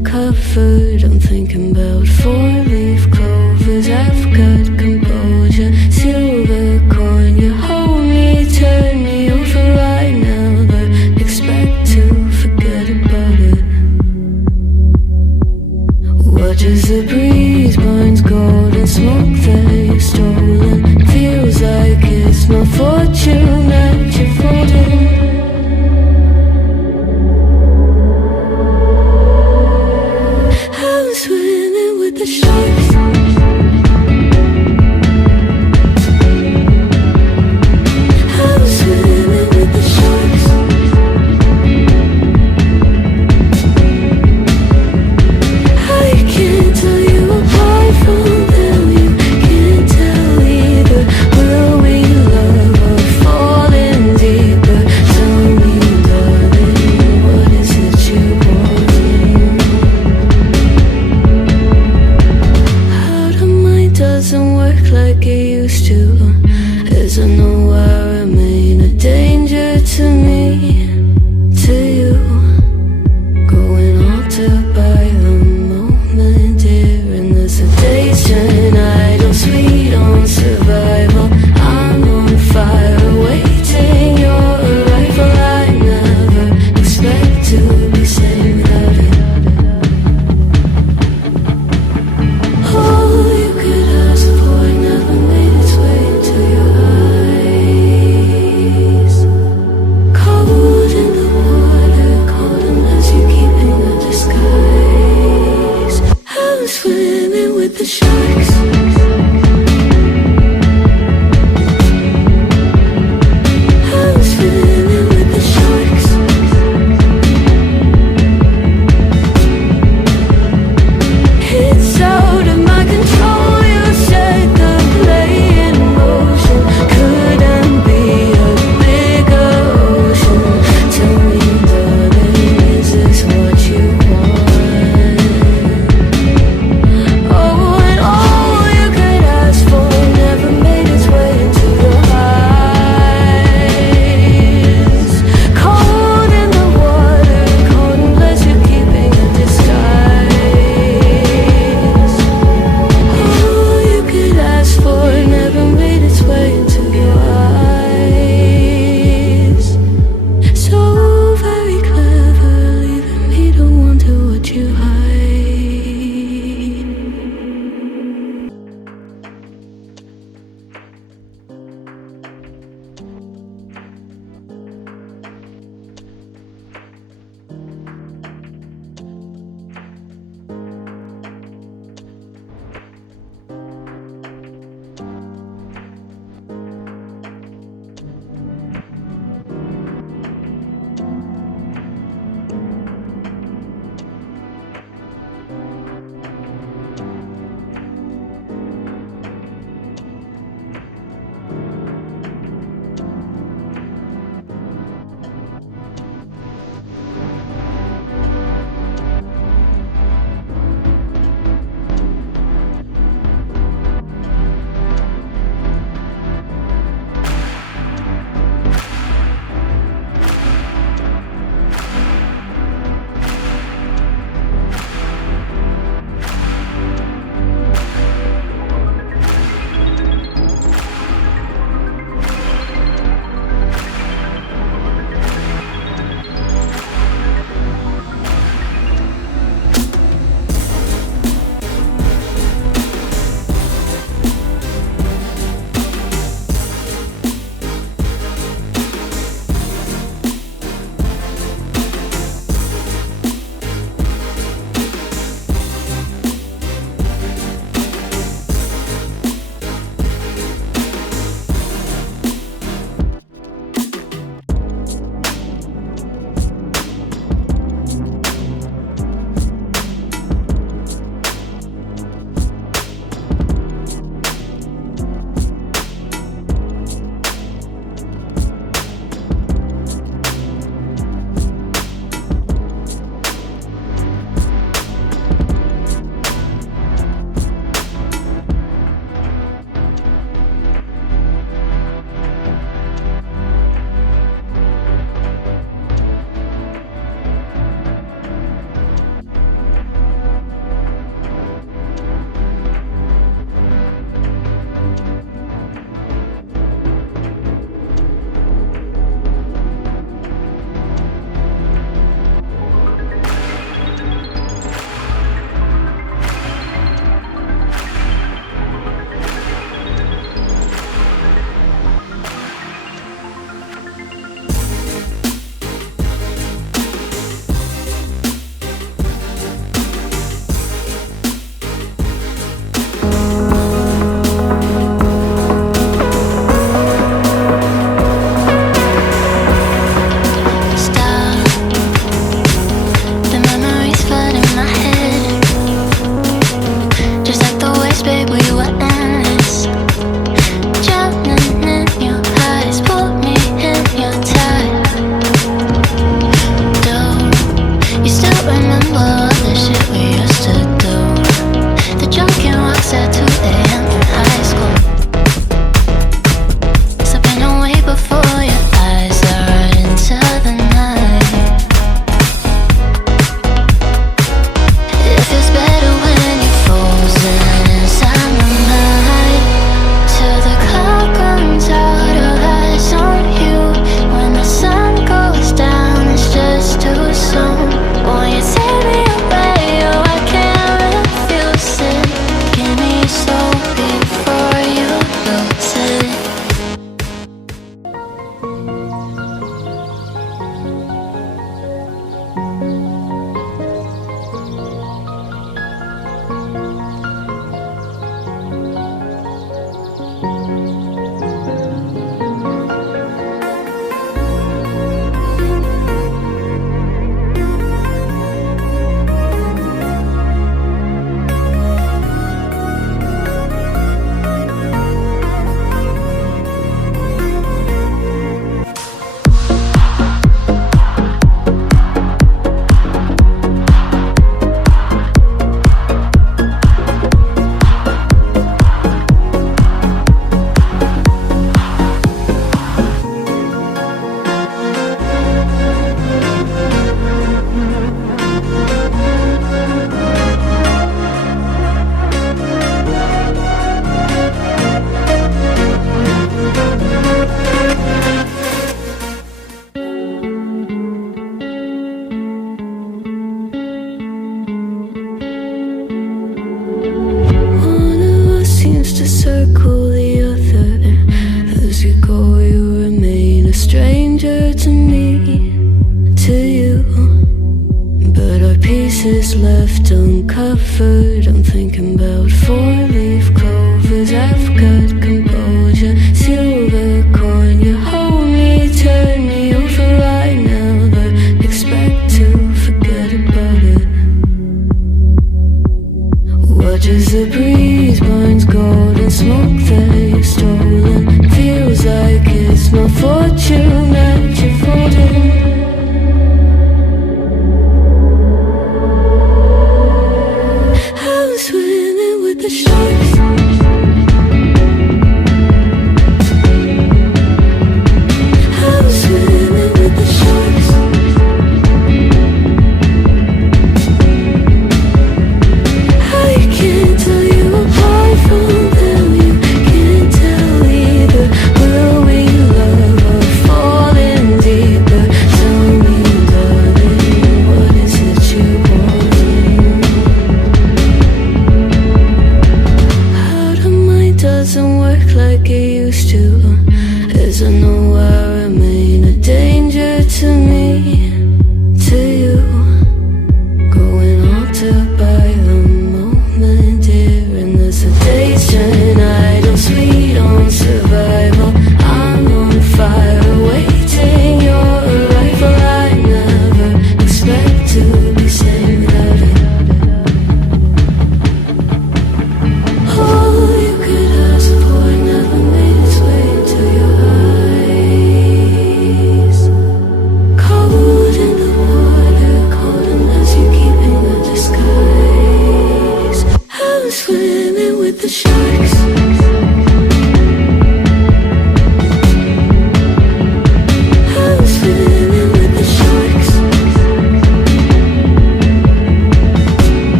uncovered. I'm thinking about four-leaf clovers. I've got composure, silver coin. You hold me, turn me over right now, but expect to forget about it. Watch as the breeze burns golden smoke that you've stolen. Feels like it's my fortune that you're folding. I'm swimming with the sharks. I'm swimming with the sharks. I can't tell you apart from them. You can't tell either. Will we love or fall in deeper? Tell me, darling, what is it you want? How the mind doesn't work like it used to. As I know I remain a danger to me, to you. Going altered by the moment, dear. And the sedation I don't sweet on survival. I'm on fire, waiting your arrival. I never expect to be sane without it. All you could ask for never made its way into your eyes. what's left uncovered. I'm thinking about four-leaf clovers. I've got composure, silver coin. You hold me, turn me over right now, but expect to forget about it. Watch as the breeze burns golden smoke that you've stolen. Feels like it's my fortune.